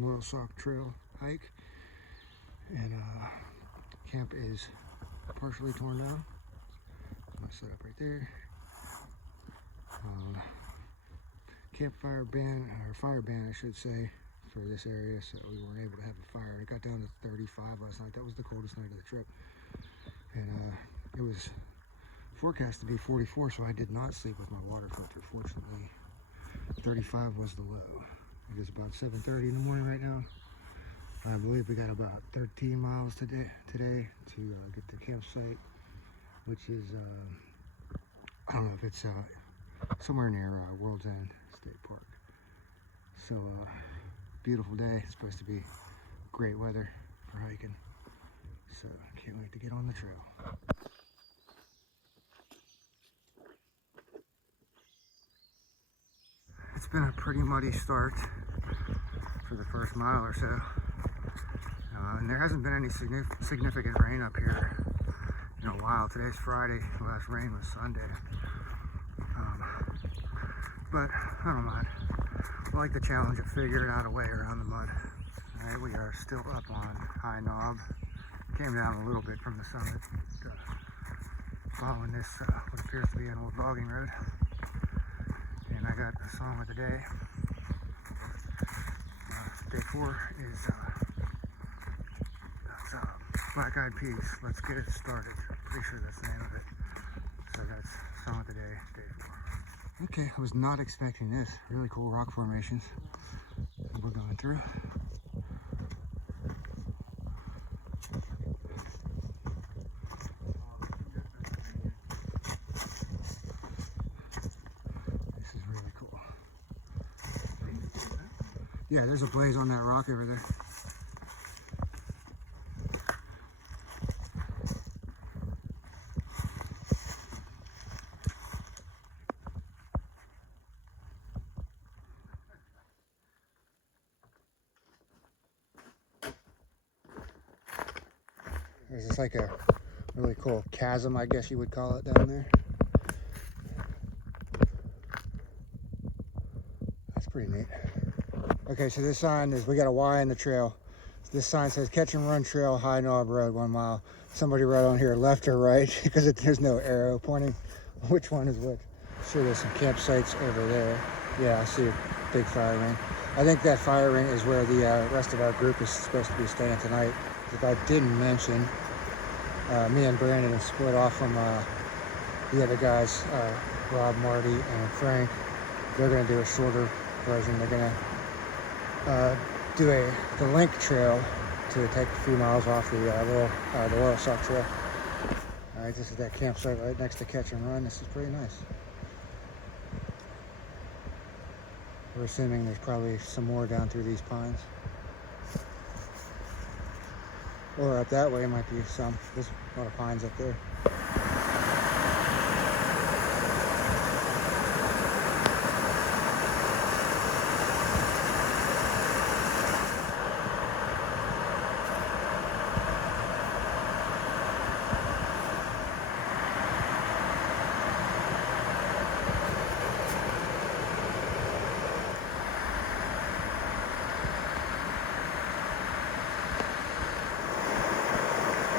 Loyalsock Trail hike, and camp is partially torn down. I'm gonna set up right there. Campfire ban, or fire ban I should say, for this area, so we weren't able to have a fire. It got down to 35 last night. That was the coldest night of the trip, and it was forecast to be 44, so I did not sleep with my water filter. Fortunately, 35 was the low. It is about 7:30 in the morning right now. I believe we got about 13 miles today to get to the campsite, which is I don't know if it's somewhere near World's End State Park. So beautiful day. It's supposed to be great weather for hiking, so I can't wait to get on the trail. It's been a pretty muddy start for the first mile or so, and there hasn't been any significant rain up here in a while. Today's Friday. The last rain was Sunday, but I don't mind. I like the challenge of figuring out a way around the mud. All right, we are still up on High Knob. Came down a little bit from the summit, following this what appears to be an old logging road. And I got the song of the day. Day 4 is Black Eyed Peas. Let's get it started. Pretty sure that's the name of it. So that's song of the day, day 4. Okay, I was not expecting this. Really cool rock formations that we're going through. This is really cool. Yeah, there's a blaze on that rock over there. There's just like a really cool chasm, I guess you would call it, down there. That's pretty neat. Okay, so this sign is, we got a Y in the trail. This sign says Catch and Run Trail, High Knob Road, 1 mile. Somebody wrote on here left or right because there's no arrow pointing which one is which. Sure, there's some campsites over there. Yeah, I see a big fire ring. I think that fire ring is where the rest of our group is supposed to be staying tonight. If I didn't mention, me and Brandon have split off from the other guys, Rob, Marty, and Frank. They're going to do a shorter version. They're going to do the link trail to take a few miles off the Loyalsock Trail. All right, this is that campsite right next to Catch and Run. This is pretty nice. We're assuming there's probably some more down through these pines. Or up that way might be some. There's a lot of pines up there.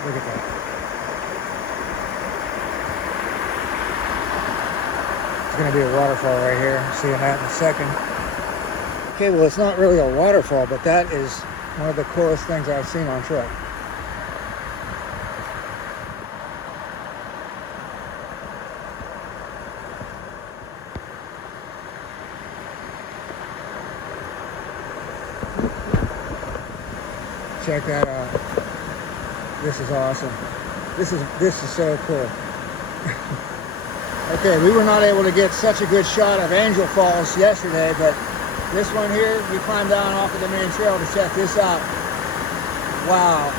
Look at that. It's going to be a waterfall right here. Seeing that in a second. Okay, well, it's not really a waterfall, but that is one of the coolest things I've seen on trail. Check that out. This is awesome. This is so cool. Okay, we were not able to get such a good shot of Angel Falls yesterday, but this one here, we climbed down off of the main trail to check this out. Wow.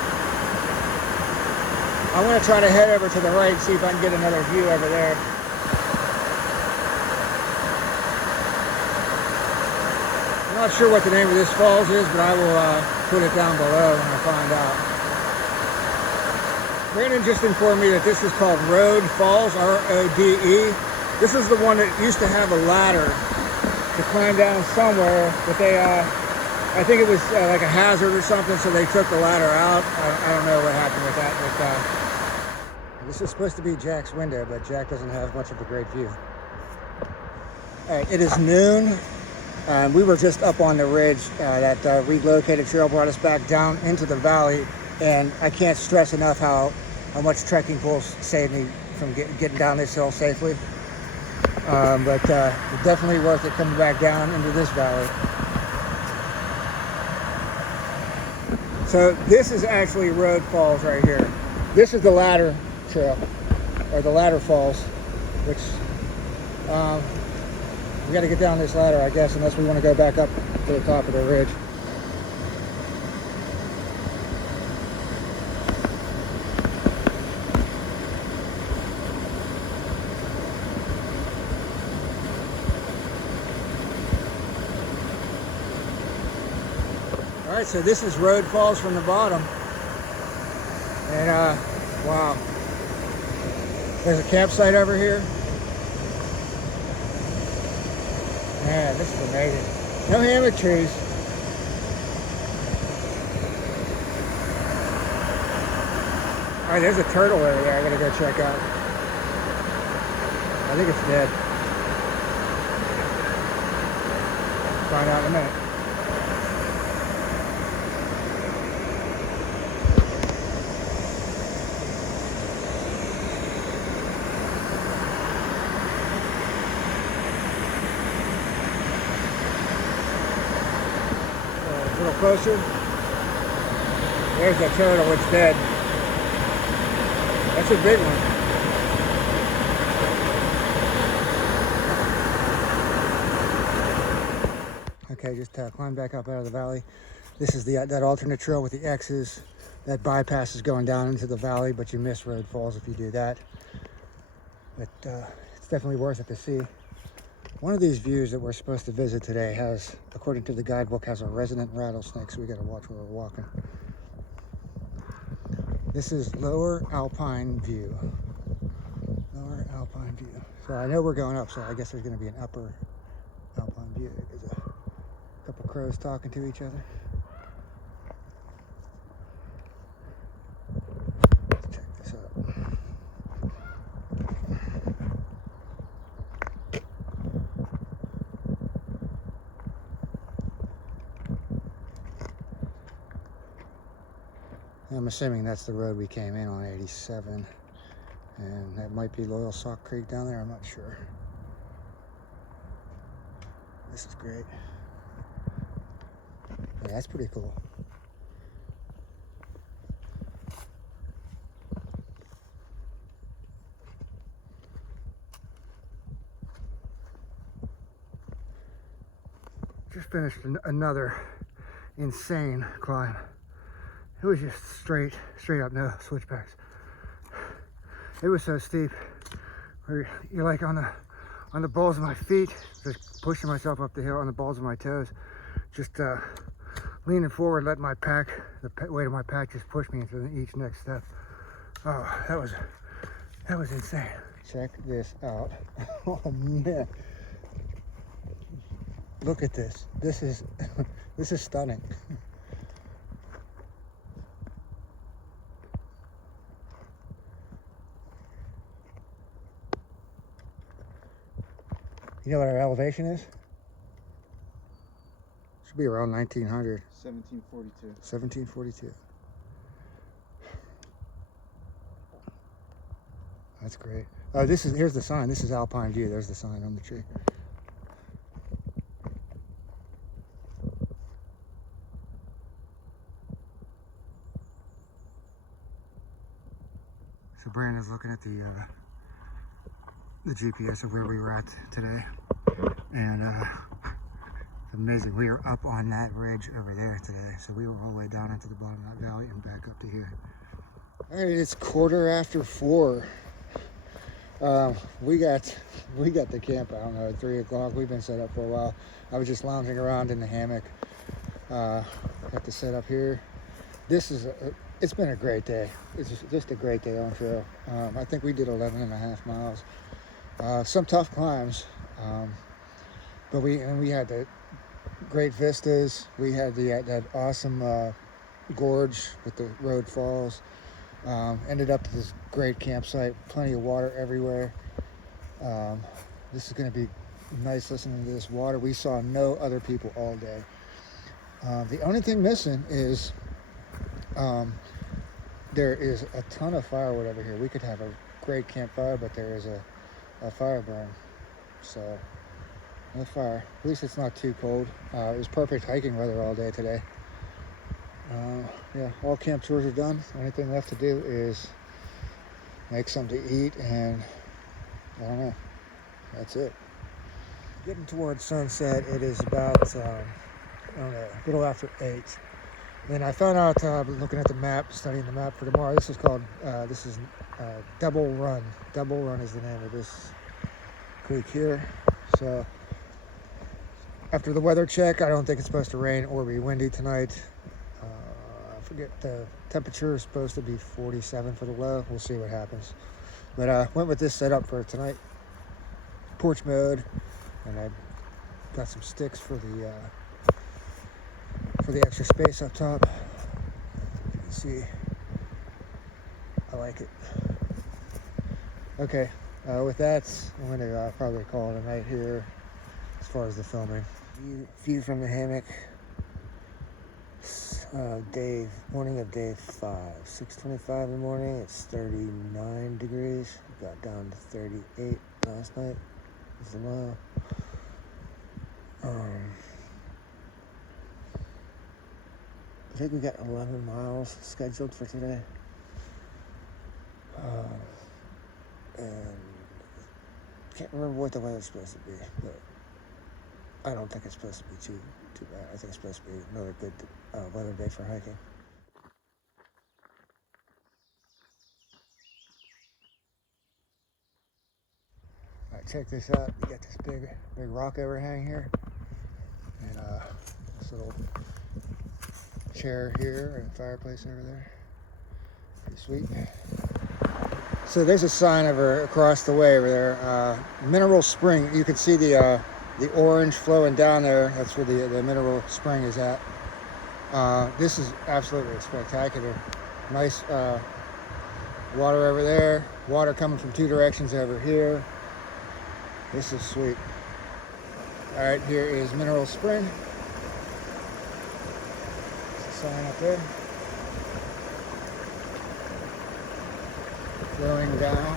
I'm going to try to head over to the right and see if I can get another view over there. I'm not sure what the name of this falls is, but I will put it down below when I find out. Brandon just informed me that this is called Rode Falls, R-O-D-E. This is the one that used to have a ladder to climb down somewhere, but they, I I think it was like a hazard or something, so they took the ladder out. I don't know what happened with that, but this is supposed to be Jack's window, but Jack doesn't have much of a great view. All right, it is noon. We were just up on the ridge. That relocated trail brought us back down into the valley, and I can't stress enough how much trekking poles saved me from getting down this hill safely. But definitely worth it coming back down into this valley. So this is actually Road Falls right here. This is the ladder trail, or the ladder falls, which we got to get down this ladder, I guess, unless we want to go back up to the top of the ridge. All right, so this is Road Falls from the bottom. And wow, there's a campsite over here. Man, this is amazing. No hammock trees. All right, there's a turtle over there I gotta go check out. I think it's dead. Find out in a minute. A little closer. There's that turtle, it's dead. That's a big one. Okay, just climb back up out of the valley. This is that alternate trail with the X's. That bypass is going down into the valley, but you miss Road Falls if you do that. But it's definitely worth it to see. One of these views that we're supposed to visit today has, according to the guidebook, has a resident rattlesnake, so we gotta watch where we're walking. This is Lower Alpine View. Lower Alpine View. So I know we're going up, so I guess there's gonna be an Upper Alpine View. There's a couple crows talking to each other. Let's check this out. I'm assuming that's the road we came in on, 87. And that might be Loyalsock Creek down there, I'm not sure. This is great. Yeah, that's pretty cool. Just finished another insane climb. It was just straight up, no switchbacks. It was so steep. You're like on the balls of my feet, just pushing myself up the hill on the balls of my toes, just leaning forward, letting my pack, the weight of my pack, just push me into each next step. Oh, that was insane. Check this out. Oh man, look at this. This is stunning. You know what our elevation is? Should be around 1900. 1742. 1742. That's great. Oh, here's the sign. This is Alpine View. There's the sign on the tree. So Brandon's looking at the GPS of where we were at today, and it's amazing. We are up on that ridge over there today, so we were all the way down into the bottom of that valley and back up to here. All right, it's 4:15. We got the camp, I don't know, at 3 o'clock. We've been set up for a while. I was just lounging around in the hammock. Got to set up here. It's been a great day. It's just a great day on trail. I think we did 11.5 miles. Some tough climbs, but we had great vistas. We had that awesome gorge with the road falls. Ended up at this great campsite, plenty of water everywhere. This is going to be nice listening to this water. We saw no other people all day. The only thing missing is there is a ton of firewood over here. We could have a great campfire, but there is a fire burn. So no fire. At least it's not too cold. It was perfect hiking weather all day today. Yeah, all camp chores are done. The only thing left to do is make something to eat, and I don't know. That's it. Getting towards sunset. It is about I don't know, a little after 8. Then I found out, looking at the map, studying the map for tomorrow. This is called Double Run. Double Run is the name of this creek here. So after the weather check, I don't think it's supposed to rain or be windy tonight. I forget, the temperature is supposed to be 47 for the low. We'll see what happens. But I went with this setup for tonight. Porch mode, and I got some sticks for the extra space up top. You can see, I like it. Okay, with that, I'm going to probably call it a night here as far as the filming. View from the hammock. Morning of day 5. 6:25 in the morning. It's 39 degrees. Got down to 38 last night. It's a low. I think we got 11 miles scheduled for today. And can't remember what the weather's supposed to be, but I don't think it's supposed to be too bad. I think it's supposed to be another good weather day for hiking. All right, check this out. We got this big rock overhang here, and this little chair here and fireplace over there. Pretty sweet. So there's a sign over across the way over there. Mineral Spring. You can see the orange flowing down there. That's where the mineral spring is at. This is absolutely spectacular. Nice water over there. Water coming from 2 directions over here. This is sweet. All right, here is Mineral Spring. There's a sign up there. Flowing down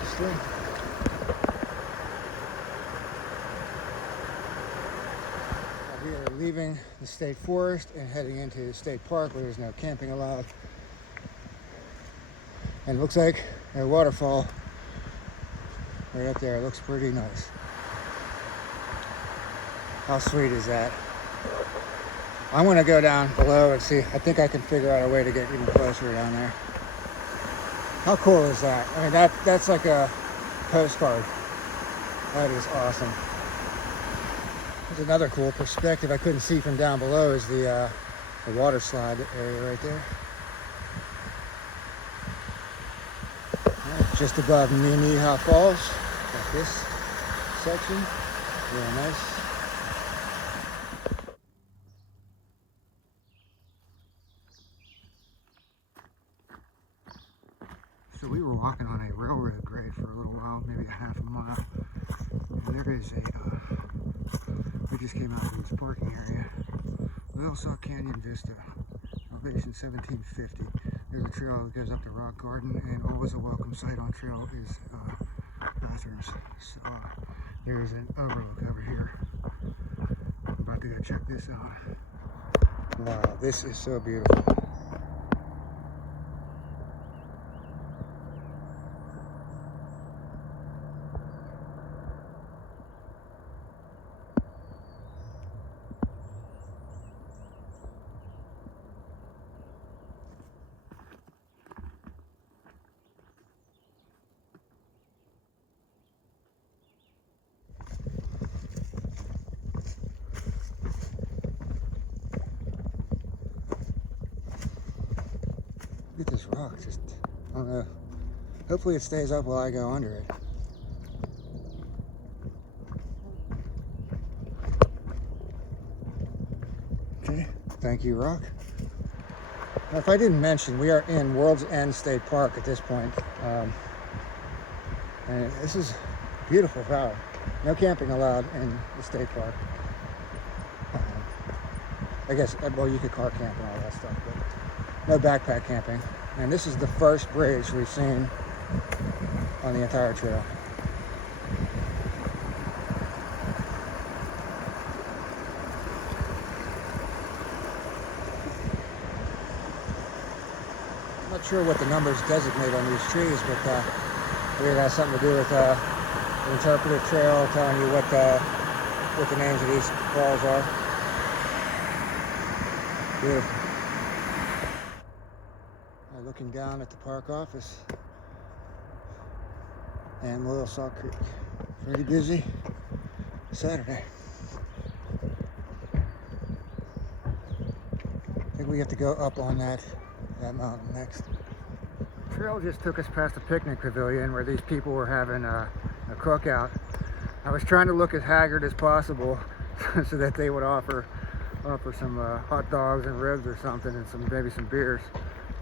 the stream. We are leaving the state forest and heading into the state park where there's no camping allowed. And it looks like a waterfall right up there. It looks pretty nice. How sweet is that? I'm going to go down below and see. I think I can figure out a way to get even closer down there. How cool is that? I mean, that's like a postcard. That is awesome. There's another cool perspective I couldn't see from down below is the water slide area right there. Right, just above Mimiha Falls, like this section. Really nice. So we were walking on a railroad grade for a little while, maybe a half a mile, and there is we just came out from this parking area. Loyalsock Canyon Vista, elevation 1750. There's a trail that goes up to Rock Garden, and always a welcome sight on trail is bathrooms. So there's an overlook over here. I'm about to go check this out. Wow, this is so beautiful. Look at this rock, just, I don't know. Hopefully it stays up while I go under it. Thank you, Rock. Now, if I didn't mention, we are in World's End State Park at this point. And this is beautiful valley. No camping allowed in the state park. I guess, well, you could car camp and all that stuff, but no backpack camping. And this is the first bridge we've seen on the entire trail. I'm not sure what the numbers designate on these trees, but maybe it has something to do with the interpretive trail telling you what the names of these falls are. Beautiful. Looking down at the park office and Loyalsock Creek. Pretty busy Saturday. I think we have to go up on that mountain next. The trail just took us past a picnic pavilion where these people were having a cookout. I was trying to look as haggard as possible so that they would offer some hot dogs and ribs or something, and maybe some beers,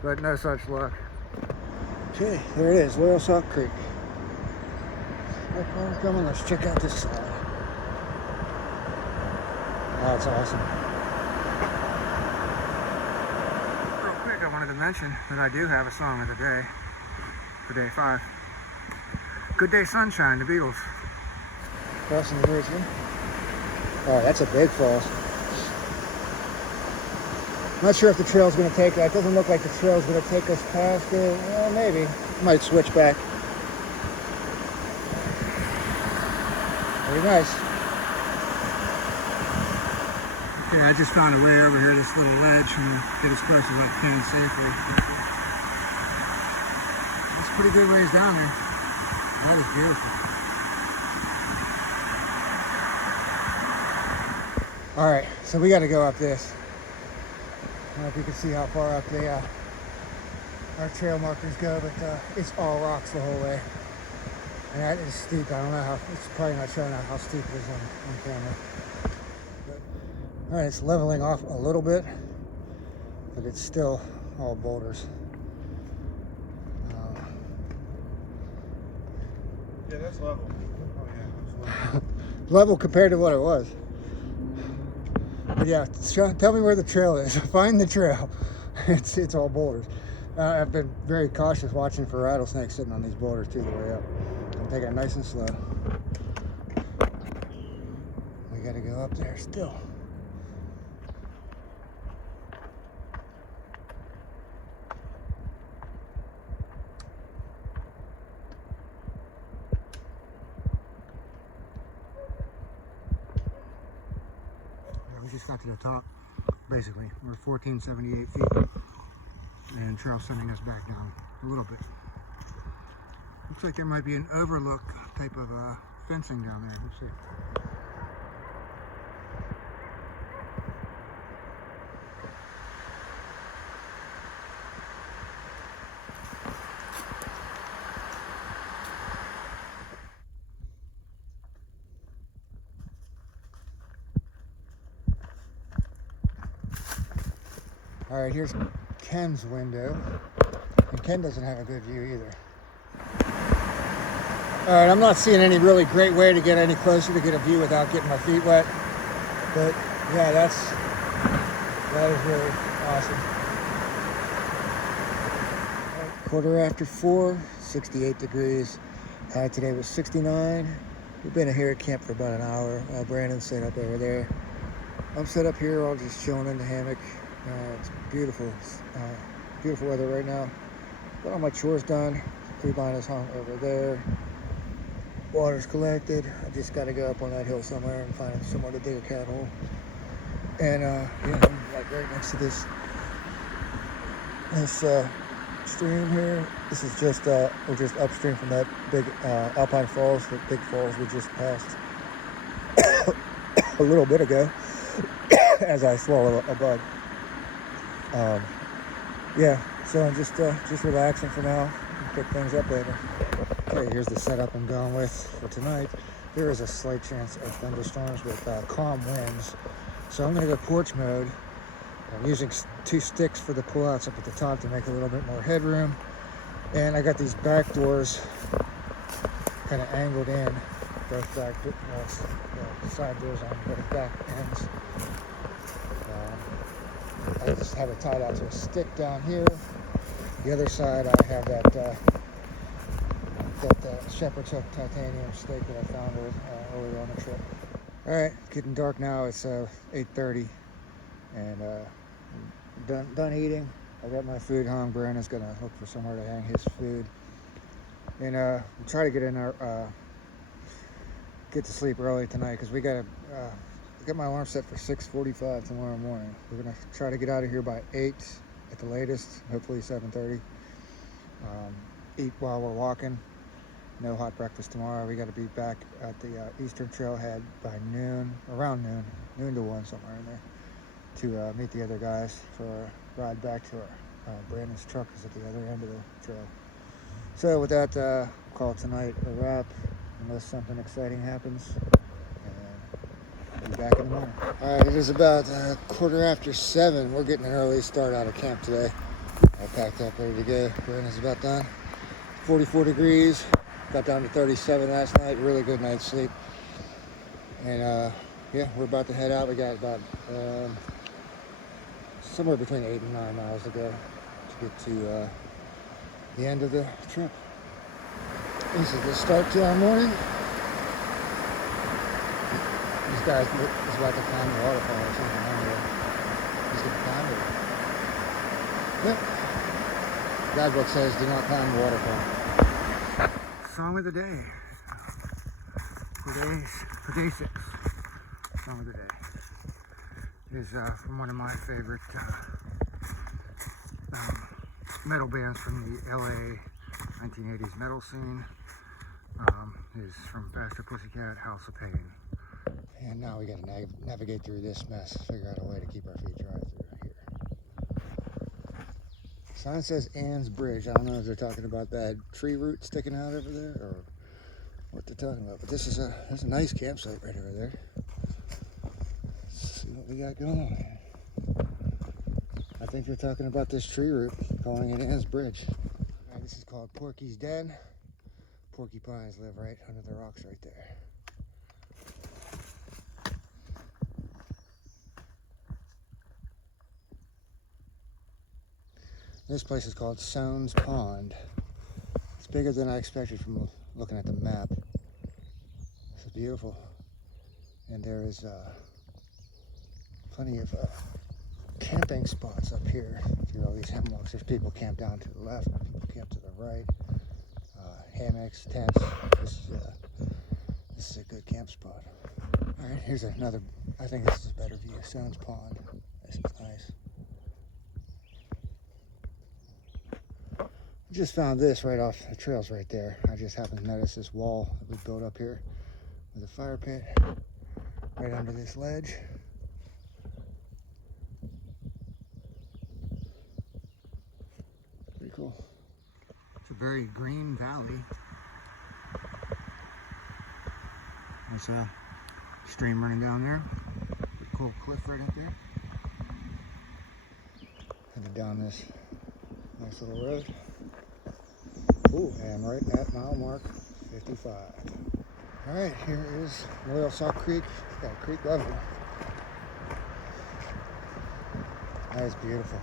but no such luck. Okay, there it is, Loyalsock Creek. Come on, let's check out this side. Oh, it's awesome. Real quick, I wanted to mention that I do have a song of the day for day 5. Good Day Sunshine, the Beatles. Crossing the bridge here. Oh, that's a big falls. Not sure if the trail's going to take that. It doesn't look like the trail's going to take us past it. Well, maybe. Might switch back. Very nice. Okay, I just found a way over here, this little ledge, and get as close as I can safely. It's a pretty good ways down there. That is beautiful. All right, so we got to go up this. I don't know if you can see how far up our trail markers go, but it's all rocks the whole way. And that is steep. I don't know how, it's probably not showing how steep it is on camera. But, all right, it's leveling off a little bit, but it's still all boulders. Yeah, that's level. Oh yeah, that's level. Level compared to what it was. But yeah, tell me where the trail is. Find the trail. It's all boulders. I've been very cautious watching for rattlesnakes sitting on these boulders too the way up. I'm taking it nice and slow. We gotta go up there still. We just got to the top, basically. We're 1478 feet, and trail's sending us back down a little bit. Looks like there might be an overlook type of fencing down there. Let's see. All right, here's Ken's window, and Ken doesn't have a good view either. All right, I'm not seeing any really great way to get any closer to get a view without getting my feet wet, but yeah, that is really awesome. Right, 4:15, 68 degrees. High today was 69. We've been here at camp for about an hour. Brandon's set up over there. I'm set up here, all just chilling in the hammock. It's beautiful, beautiful weather right now. Got all my chores done. Food line is hung over there. Water's collected. I just got to go up on that hill somewhere and find somewhere to dig a cat hole. And yeah, I'm like right next to this stream here. This is just we're just upstream from that big Alpine Falls, the big falls we just passed a little bit ago as I swallow a bug. Yeah, so I'm just relaxing for now. Pick things up later. Okay, here's the setup I'm going with for tonight. There is a slight chance of thunderstorms with calm winds, so I'm gonna go porch mode I'm using 2 sticks for the pullouts up at the top to make a little bit more headroom. And I got these back doors kind of angled in, both side doors on both back ends. I just have it tied out to a stick down here. The other side, I have that shepherd's hook titanium stake that I found earlier on the trip. All right, getting dark now. It's 8:30, and done eating. I got my food hung. Brandon's gonna look for somewhere to hang his food, and we'll try to get to sleep early tonight because we got my alarm set for 6:45 tomorrow morning. We're gonna try to get out of here by 8 at the latest, hopefully 7:30. Eat while we're walking. No hot breakfast tomorrow. We got to be back at the Eastern Trailhead by noon to 1, somewhere in there, to meet the other guys for a ride back to Brandon's truck is at the other end of the trail. So with that, we'll call it tonight a wrap, unless something exciting happens. And be back in the morning. All right, it is about 7:15. We're getting an early start out of camp today. I packed up, ready to go. Brandon's about done. 44 degrees. Got down to 37 last night. Really good night's sleep. And yeah, we're about to head out. We got about somewhere between 8 and 9 miles to go to get to the end of the trip. This is the start to our morning. This guy's about to climb the waterfall or something. I don't know. He's going to climb it. Yep. Guidebook says do not climb the waterfall. Song of the day. For day 6. Song of the day is from one of my favorite metal bands from the LA 1980s metal scene. Is from Faster Pussycat, House of Pain. And now we got to navigate through this mess, figure out a way to keep our feet dry through here. Sign says Ann's Bridge. I don't know if they're talking about that tree root sticking out over there or what they're talking about, but there's a nice campsite right over there. Let's see what we got going on here. I think they're talking about this tree root, calling it Ann's Bridge. All right, this is called Porky's Den. Porcupines live right under the rocks right there. This place is called Soane's Pond. It's bigger than I expected from looking at the map. It's beautiful. And there is plenty of camping spots up here through all these hemlocks. There's people camped down to the left, people camped to the right. Hammocks, tents. This is a good camp spot. All right, here's another. I think this is a better view. Soane's Pond. This is nice. Just found this right off the trails right there. I just happened to notice this wall that we built up here with a fire pit right under this ledge. Pretty cool. It's a very green valley. There's a stream running down there. Cool cliff right up there. Headed down this nice little road. Ooh, and right at mile mark 55. All right, here is Loyalsock Creek. Got a creek level. That is beautiful.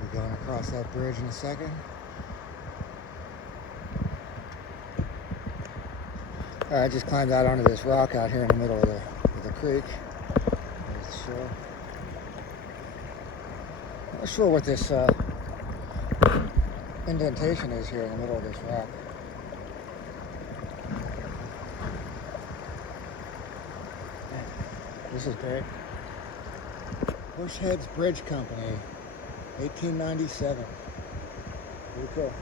We'll be going across that bridge in a second. I just climbed out onto this rock out here in the middle of the creek. I'm not sure what this indentation is here in the middle of this rock. This is great. Horseheads Bridge Company, 1897. Pretty cool.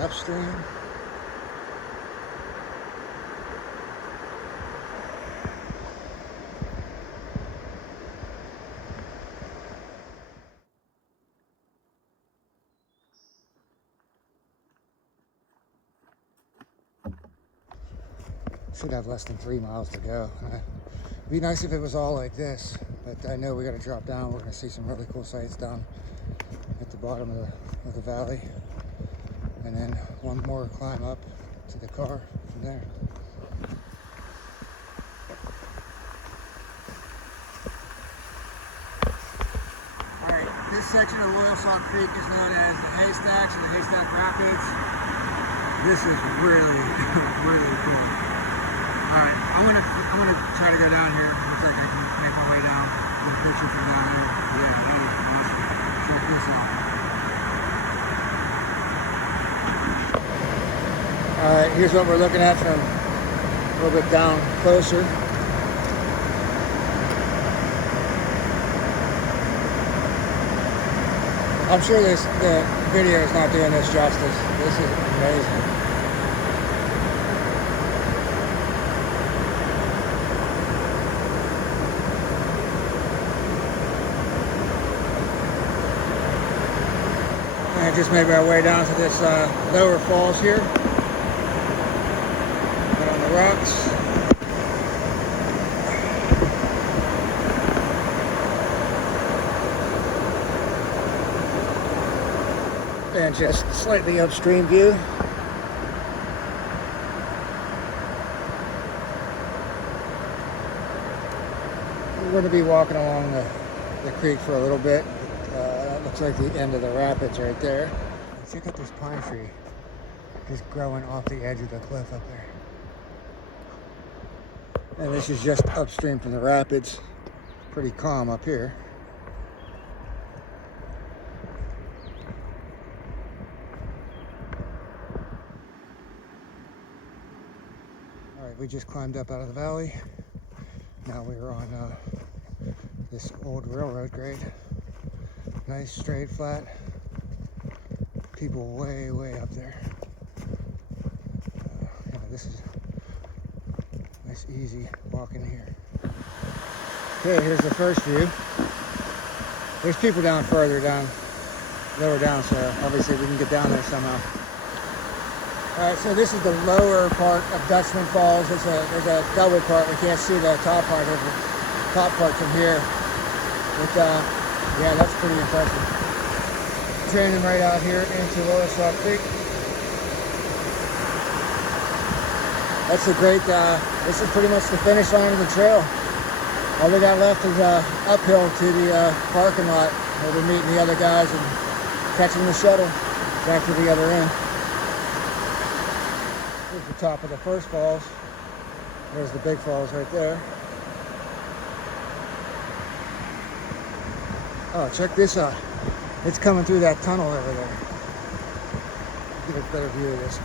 Upstream. Should have less than 3 miles to go. It'd be nice if it was all like this, but I know we got to drop down. We're going to see some really cool sights down at the bottom of the valley, and then one more climb up to the car from there. Alright, this section of Loyalsock Creek is known as the Haystacks or the Haystack Rapids. This is really, really cool. Alright, I'm gonna try to go down here. Looks like I can make my way down. Get a picture from down here. Yeah, that was awesome. Check this out. Alright, here's what we're looking at from a little bit down closer. I'm sure the video is not doing this justice. This is amazing. And I just made my way down to this lower falls here. Get on the rocks. And just slightly upstream view. We're going to be walking along the creek for a little bit. That looks like the end of the rapids right there. Check out this pine tree just growing off the edge of the cliff up there. And this is just upstream from the rapids. Pretty calm up here. Alright, we just climbed up out of the valley. Now we're on this old railroad grade. Nice, straight, flat. People way, way up there. Yeah, this is nice, easy walking here. Okay, here's the first view. There's people down further down, lower down, so obviously we can get down there somehow. Alright, so this is the lower part of Dutchman Falls. There's a double part. We can't see the top part of the top part from here. But yeah, that's pretty impressive. Training right out here into Loyalsock Creek. That's a great, this is pretty much the finish line of the trail. All we got left is uphill to the parking lot where we're meeting the other guys and catching the shuttle back to the other end. Here's the top of the first falls. There's the big falls right there. Oh, check this out. It's coming through that tunnel over there. Get a better view of this.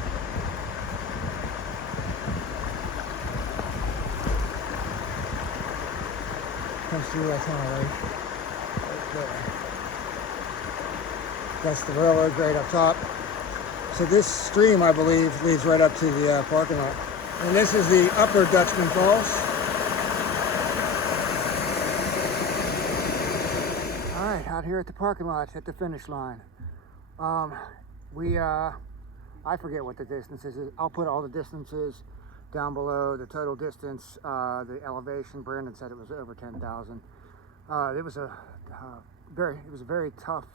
Comes through that tunnel right there. That's the railroad grade up top. So this stream, I believe, leads right up to the parking lot. And this is the upper Dutchman Falls. All right, out here at the parking lot, at the finish line. I forget what the distance is. I'll put all the distances down below, the total distance, the elevation. Brandon said it was over 10,000. It was a very tough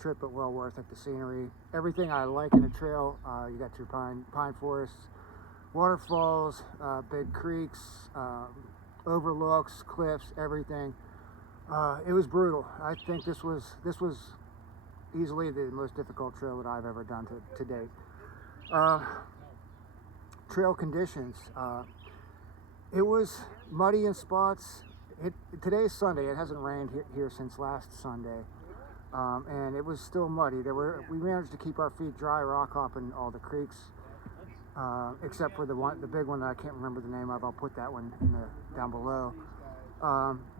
trip, but well worth it. The scenery, everything I like in a trail. You got your pine forests, waterfalls, big creeks, overlooks, cliffs, everything. It was brutal. I think this was easily the most difficult trail that I've ever done to date. Trail conditions. It was muddy in spots. Today's Sunday. It hasn't rained here since last Sunday. And it was still muddy. We managed to keep our feet dry rock hopping all the creeks, except for the big one that I can't remember the name of. I'll put that one down below.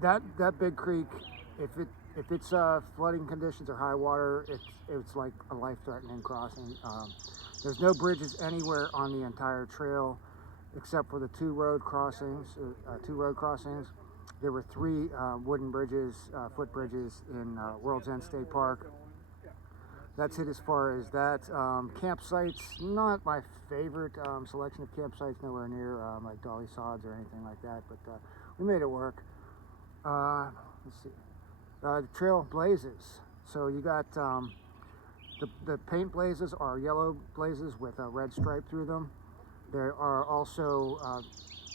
That big creek, if it's flooding conditions or high water, it's like a life-threatening crossing. There's no bridges anywhere on the entire trail, except for the two road crossings. There were 3 wooden bridges, footbridges in World's End State Park. that's it as far as that. Campsites, not my favorite selection of campsites, nowhere near like Dolly Sods or anything like that, but we made it work. Let's see. The trail blazes. So you got the paint blazes are yellow blazes with a red stripe through them. There are also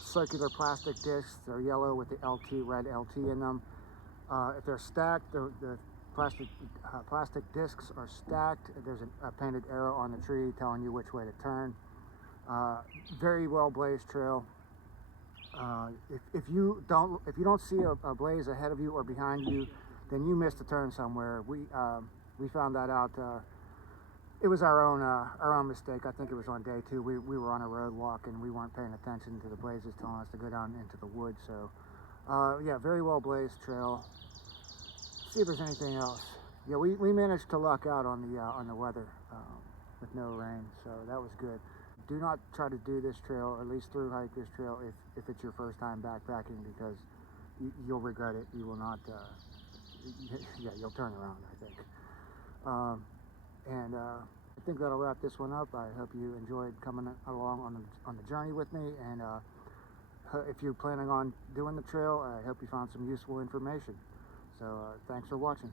circular plastic discs. They're yellow with the LT, red LT in them. If they're stacked, the plastic discs are stacked. There's a painted arrow on the tree telling you which way to turn. Very well blazed trail. If you don't see a blaze ahead of you or behind you, then you missed a turn somewhere. We found that out. It was our own mistake. I think it was on day 2. We were on a road walk and we weren't paying attention to the blazes telling us to go down into the woods. So yeah, very well blazed trail. See if there's anything else. Yeah, we managed to luck out on the weather with no rain, so that was good. Do not try to do this trail, or at least through hike this trail, if it's your first time backpacking, because you'll regret it. You will not. Yeah, you'll turn around, I think. I think that'll wrap this one up. I hope you enjoyed coming along on the journey with me, and if you're planning on doing the trail, I hope you found some useful information. So thanks for watching.